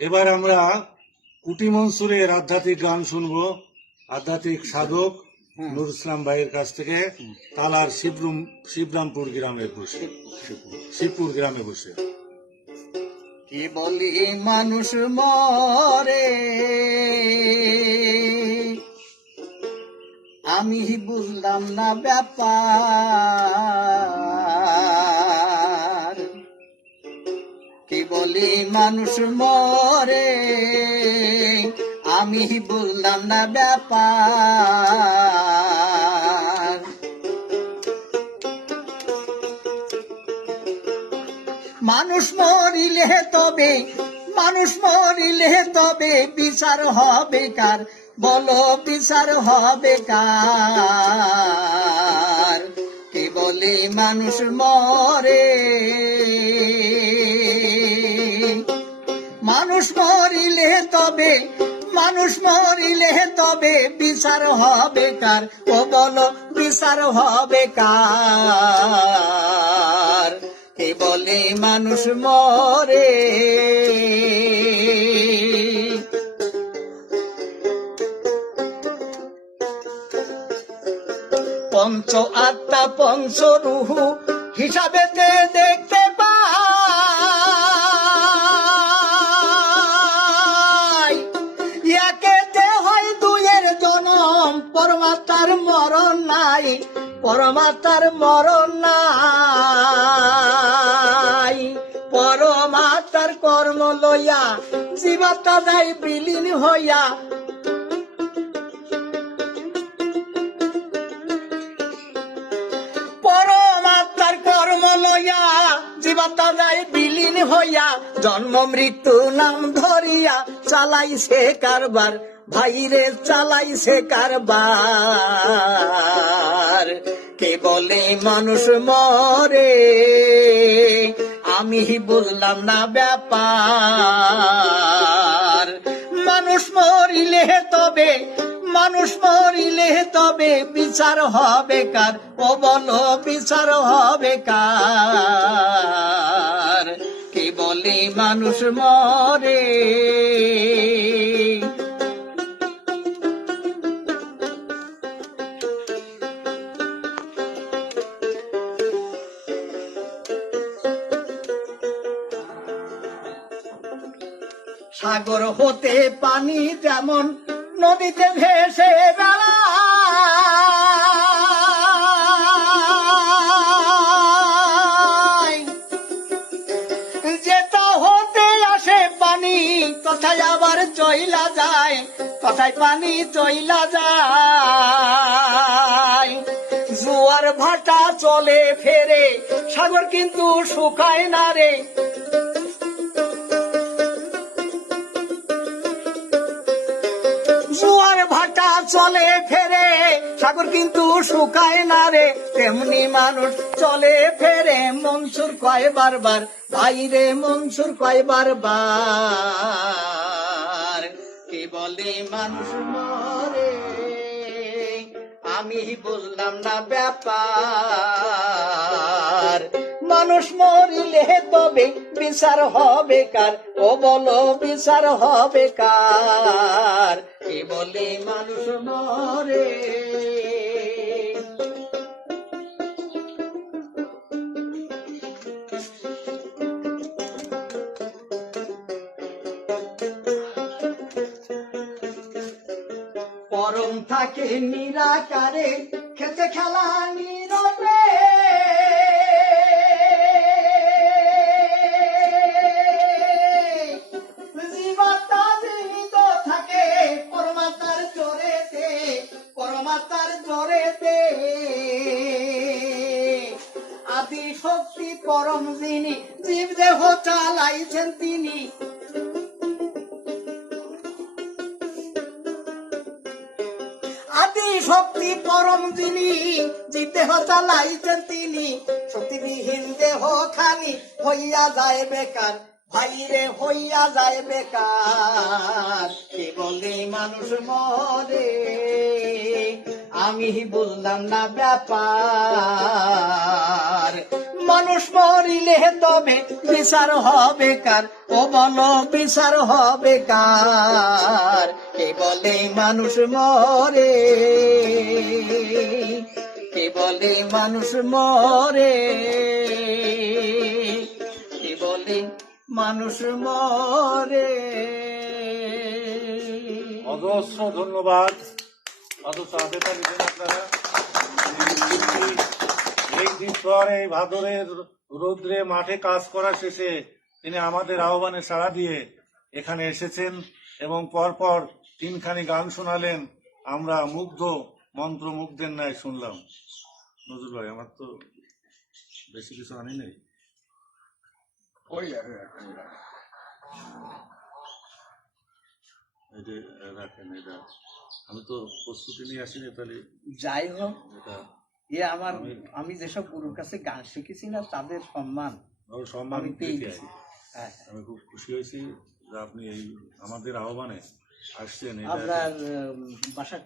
এবার আমরা কুটি মনসুরের আধ্যাত্মিক গান শুনবো। আধ্যাত্মিক সাধক নুর ইসলাম ভাইয়ের কাছ থেকে তালার শিবরামপুর গ্রামে বসে, শিবপুর গ্রামে বসে। কি বলি মানুষ মরে, আমি বুঝলাম না ব্যাপার। কি বলি মানুষ মরে, আমি বুঝলাম না ব্যাপার। মানুষ মরিলে তবে, মানুষ মরিলে তবে বিচার হবে কার, বলো বিচার হবে কার। কে বলে মানুষ মরে, মানুষ মরিলে তবে, মানুষ মরিলে তবে বিচার হবে কার, ও বলো বিচার হবে কার। কে বলে মানুষ মরে। পঞ্চ আত্মা পঞ্চ রুহু হিসাবে দেখতে পাই, একেতে হয় দুইয়ের জনম, পরমাত্মার মরণ নাই, পরমাত্মার মরণ নাই। পরমাত্মার কর্ম লইয়া জীবাত্মা যায় বিলীন হইয়া, পরমাত্মার কর্ম লইয়া জীবাত্মা যায় বিলীন হইয়া, জন্ম মৃত্যু নাম ধরিয়া চালাইছে কারবার, ভাইরে চালাইছে কারবার। কে বলে মানুষ মরে, আমি বুঝলাম না ব্যাপার। মানুষ মরিলে তবে, মানুষ মরিলে তবে বিচার হবে কার, ও বলো বিচার হবে কার। কে বলে মানুষ মরে। সাগর হতে পানি যেমন নদীতে ভেসে বেড়ায়, যেটা হতে আসে পানি কোথায় আবার চইলা যায়, কোথায় পানি চইলা যায়। জোয়ার ভাটা চলে ফেরে সাগর কিন্তু শুকায় না রে, জোয়ার ভাটা চলে ফেরে সাগর কিন্তু শুকায় না রে। তেমনি মানুষ চলে ফেরে মনসুর কয় বারবার, ভাইরে মনসুর কয় বারবার। কে বলে মানুষ মরে, আমি বললাম না ব্যাপার। মানুষ মরিলে তবে বিচার হবে কার, ও বলো বিচার হবে কার। কে বলে মানুষ মরে। পরম থাকে নিরাকারে, খেতে খেলা নীরবে, জীবাত্মা জীবিত থাকে পরমাত্মার জোরেতে, পরমাত্মার জোরেতে। আদি শক্তি পরম যিনি, জীব দেহ চালাইছেন তিনি, আদি শক্তি পরম যিনি, জিতে চালাইছেন তিনি। শক্তিবিহীন দেহ খালি হইয়া যায় বেকার, ভাইরে হইয়া যায় বেকার। কে বলে মানুষ মরে, আমি বুঝলাম না ব্যাপার। মানুষ মরিলে তবে বিচার হবে কার, ও বলো বিচার হবে কার? কে বলে মানুষ মরে, কে বলে মানুষ মরে, কে বলে মানুষ মরে। অজস্র ধন্যবাদ। অথচ হাতে তালি দেন আপনারা। এই দিন পর এই ভাদরের রৌদ্রে মাঠে কাজ করা শেষে তিনি আমাদের আহ্বানে সাড়া দিয়ে এখানে এসেছেন এবং পরপর তিনখানি গান শোনালেন। আমরা মুগ্ধ, মন্ত্রমুগ্ধের ন্যায় শুনলাম। নজরুল ভাই, আমার তো বেশি কিছু আনি নেই। এটা রাখেন, এটা আমি তো প্রস্তুতি নিয়ে আসিনি। তাহলে যাই হোক, এটা আমার আমি যেসব গুরুর কাছে গান শিখেছি না, তাদের সম্মান সম্মান আমি পেয়ে পেয়েছি। হ্যাঁ, আমি খুব খুশি হয়েছি যে আপনি এই আমাদের আহ্বানে আসছেন। এটা আপনার বাসা